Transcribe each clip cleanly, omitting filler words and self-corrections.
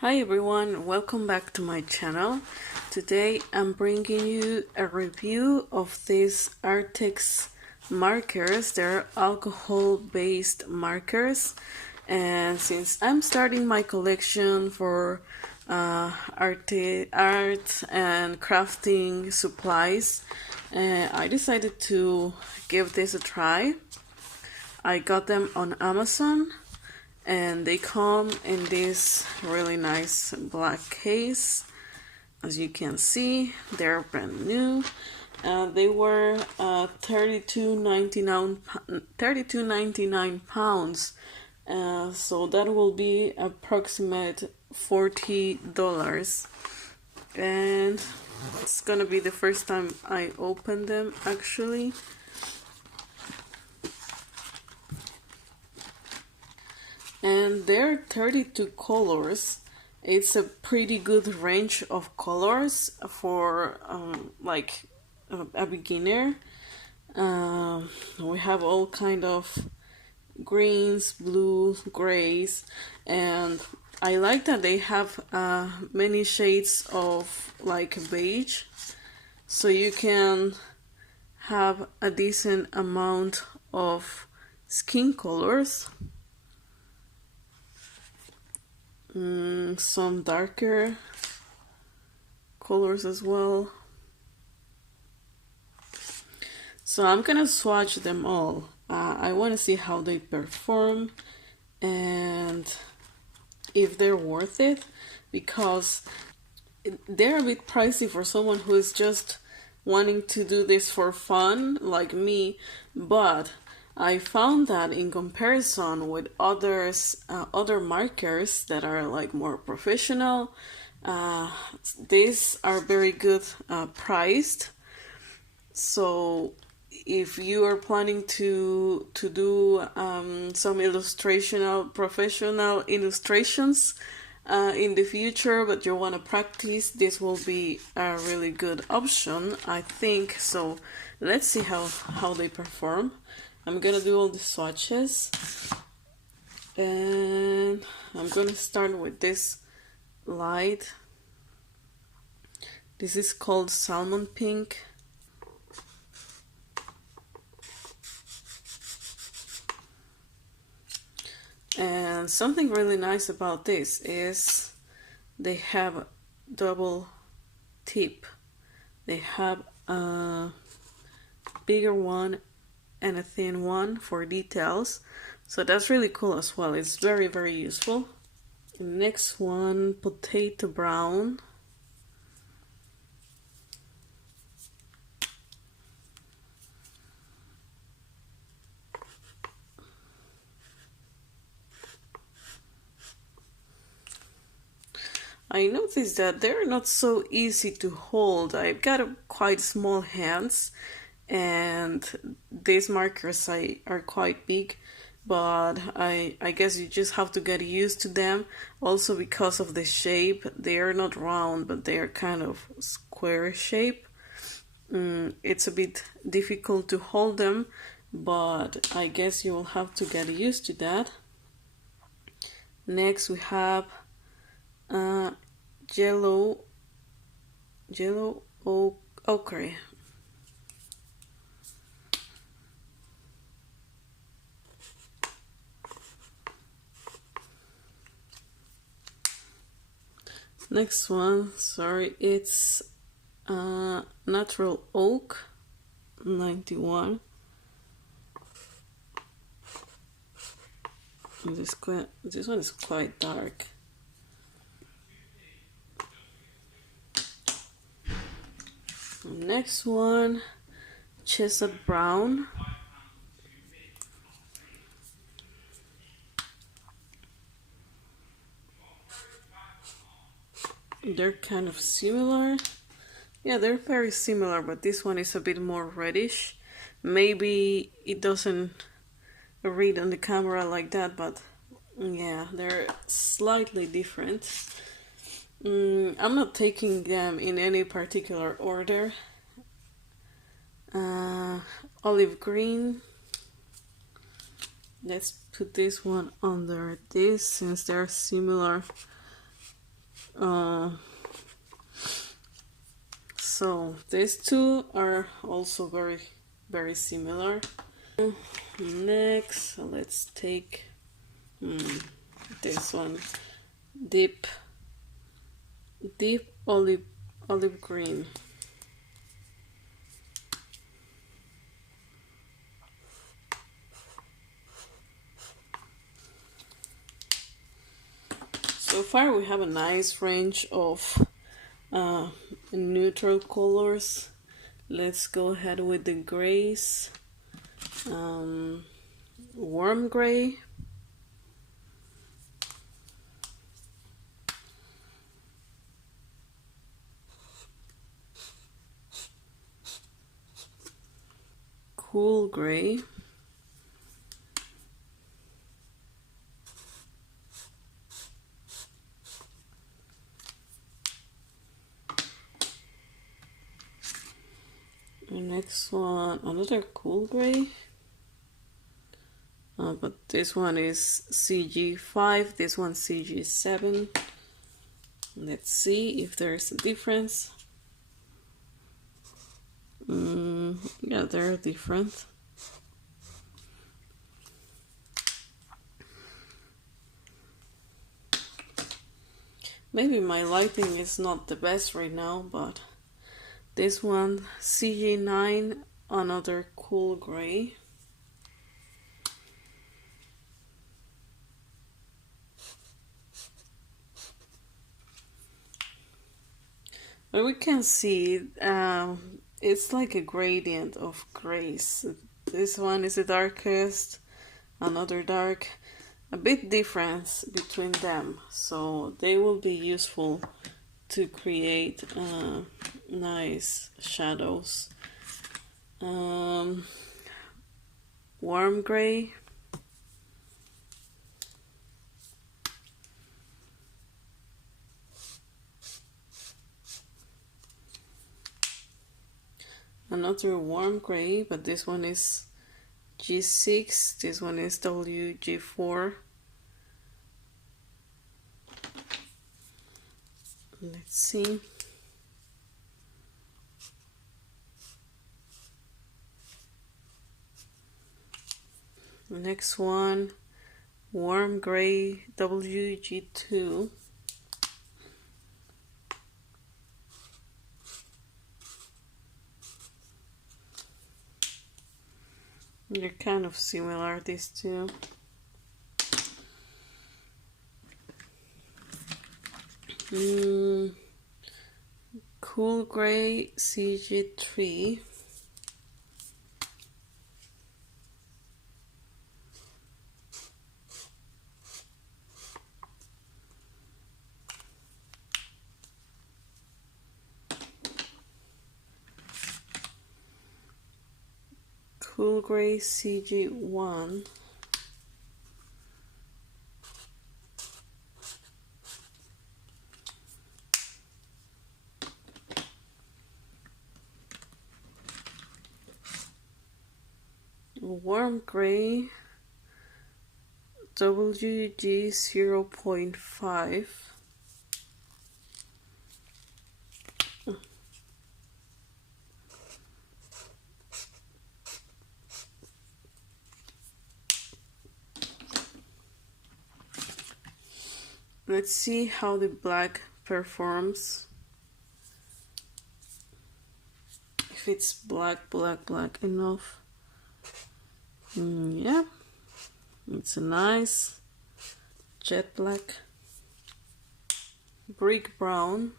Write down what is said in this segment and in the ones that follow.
Hi everyone, welcome back to my channel. Today I'm bringing you a review of these Arrtx markers. They're alcohol-based markers, and since I'm starting my collection for art and crafting supplies, I decided to give this a try. I got them on Amazon, and they come in this really nice black case. As you can see, they're brand new. They were £32.99, so that will be approximate $40, and it's gonna be the first time I open them actually. And there are 32 colors. It's a pretty good range of colors for like a beginner. We have all kind of greens, blues, grays, and I like that they have many shades of like beige, so you can have a decent amount of skin colors. Some darker colors as well. So I'm gonna swatch them all. I want to see how they perform and if they're worth it, because they're a bit pricey for someone who is just wanting to do this for fun like me, but I found that in comparison with other markers that are like more professional, these are very good priced. So if you are planning to do some professional illustrations in the future, but you want to practice, this will be a really good option, I think. So let's see how they perform. I'm gonna do all the swatches, and I'm gonna start with this light. This is called Salmon Pink. And something really nice about this is they have a double tip. They have a bigger one and a thin one for details, so that's really cool as well. It's very useful. Next one, potato brown. I noticed that they're not so easy to hold. I've got quite small hands, and these markers are quite big, but I guess you just have to get used to them. Also because of the shape, they are not round, but they are kind of square shape. It's a bit difficult to hold them, but I guess you will have to get used to that. Next we have yellow ochre. Next one, sorry, it's natural oak 91. This one is quite dark. Next one, chestnut brown. They're kind of similar. Yeah, they're very similar, but this one is a bit more reddish. Maybe it doesn't read on the camera like that, but yeah, they're slightly different. I'm not taking them in any particular order. Olive green. Let's put this one under this since they're similar So these two are also very similar. Next, let's take this one, deep olive green. So far we have a nice range of neutral colors. Let's go ahead with the grays. Warm gray, cool gray, the next one another cool gray, but this one is CG5, this one CG7. Let's see if there's a difference. Yeah, they're different. Maybe my lighting is not the best right now, but this one CG9, another cool gray. But we can see it's like a gradient of grays. This one is the darkest, another dark, a bit difference between them, so they will be useful to create nice shadows. Warm gray, another warm gray, but this one is G6, this one is WG4. Let's see. Next one, warm gray, WG2. They're kind of similar, these two. Cool gray, CG3. Cool gray, CG1. Warm gray, WG 0.5. Let's see how the black performs. If it's black enough. Yeah, it's a nice jet black. Brick brown.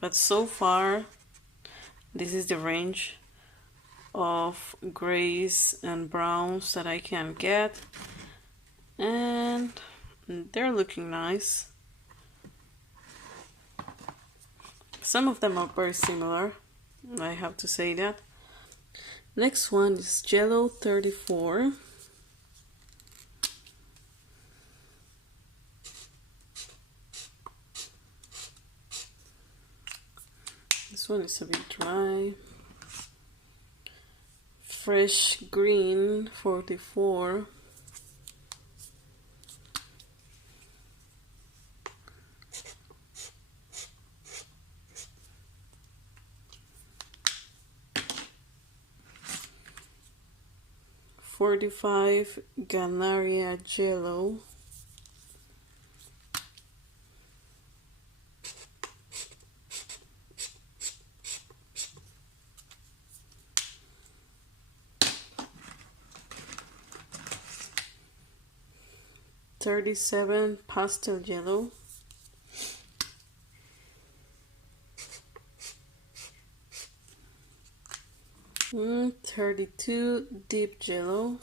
But so far, this is the range of grays and browns that I can get, and they're looking nice. Some of them are very similar, I have to say that. Next one is Jello 34. This one is a bit dry. Fresh green 44. $45 Ganaria Jello. $37 Pastel Yellow. $32 Deep Yellow.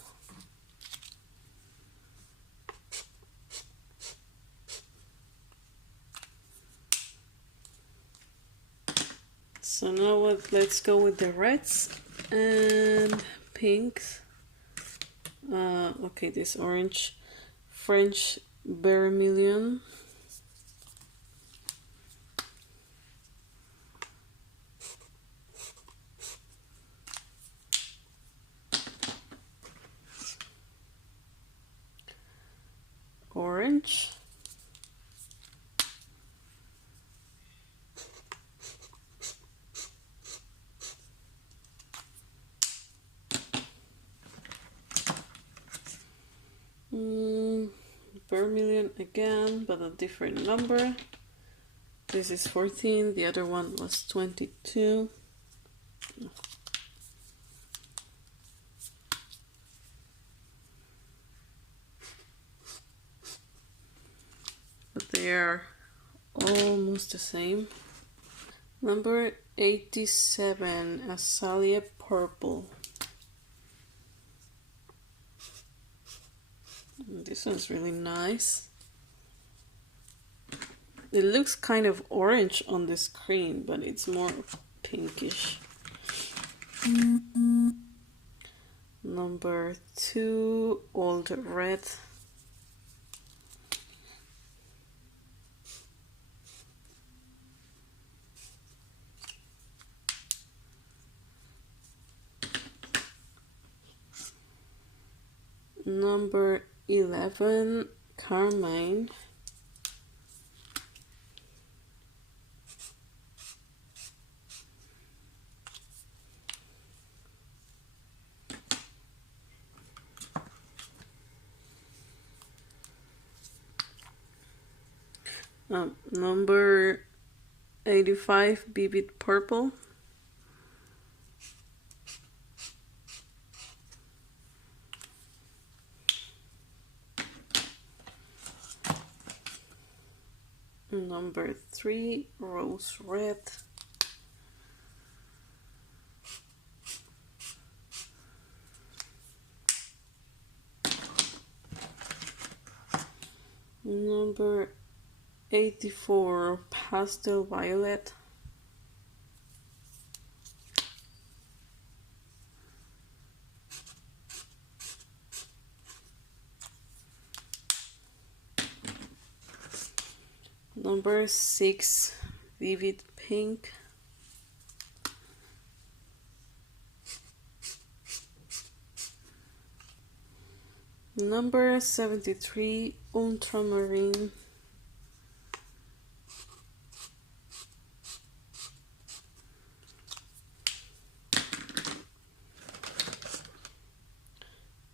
So now let's go with the reds and pinks. Okay, this orange, French Vermilion. Orange. Vermilion again, but a different number. This is 14, the other one was 22. But they are almost the same. Number 87, Azalea Purple. This one's really nice. It looks kind of orange on the screen, but it's more pinkish. Number 2, Old Red. Number 11, Carmine. Number 85, Vivid Purple. Number 3, Rose Red. Number 84, Pastel Violet. Number 6, Vivid Pink. Number 73, Ultramarine.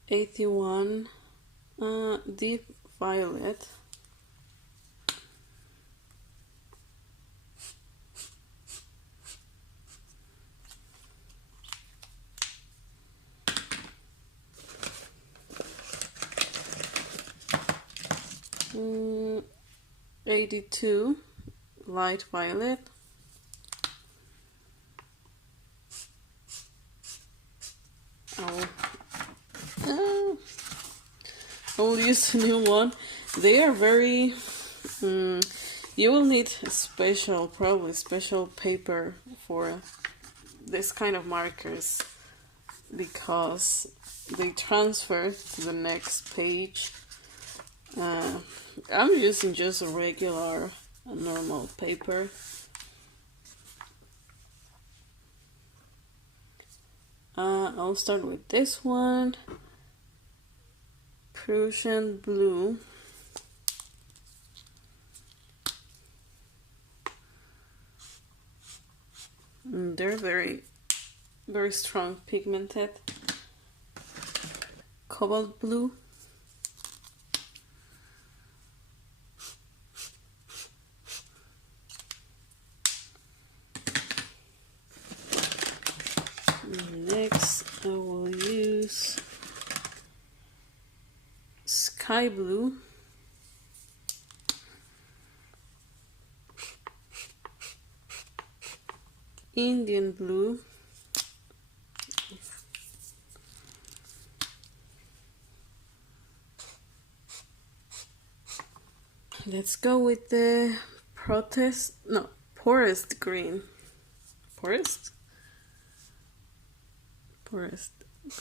'81, Deep Violet. Mm, 82, Light Violet. I will use a new one. They are very... you will need probably special paper for this kind of markers, because they transfer to the next page. I'm using just a regular, normal paper. I'll start with this one, Prussian blue. They're very, very strong pigmented. Cobalt blue. Next, I will use sky blue. Indian blue. Let's go with the forest green. Forest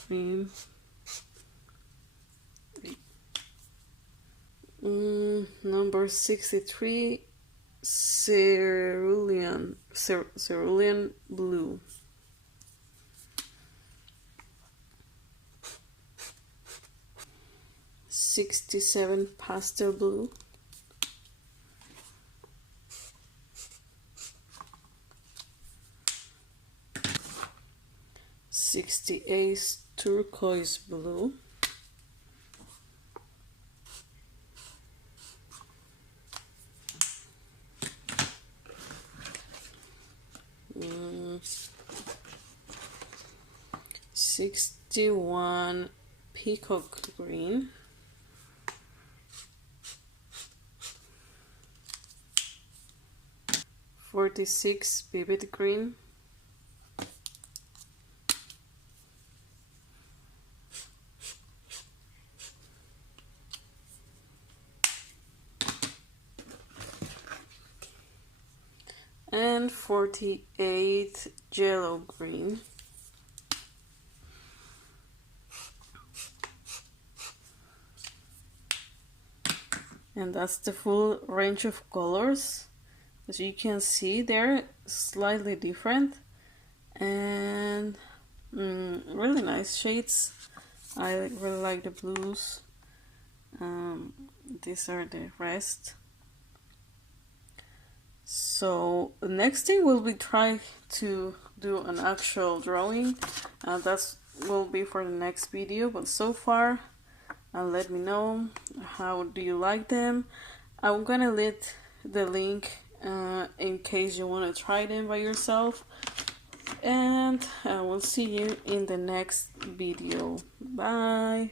green. Number 63, cerulean blue. '67 pastel blue. '68 turquoise blue. '61 peacock green. '46 vivid green. And 48 yellow green. And that's the full range of colors. As you can see, they're slightly different and really nice shades. I really like the blues. These are the rest. So the next thing will be try to do an actual drawing. That will be for the next video, but so far let me know how do you like them. I'm gonna leave the link in case you want to try them by yourself, and I will see you in the next video. Bye.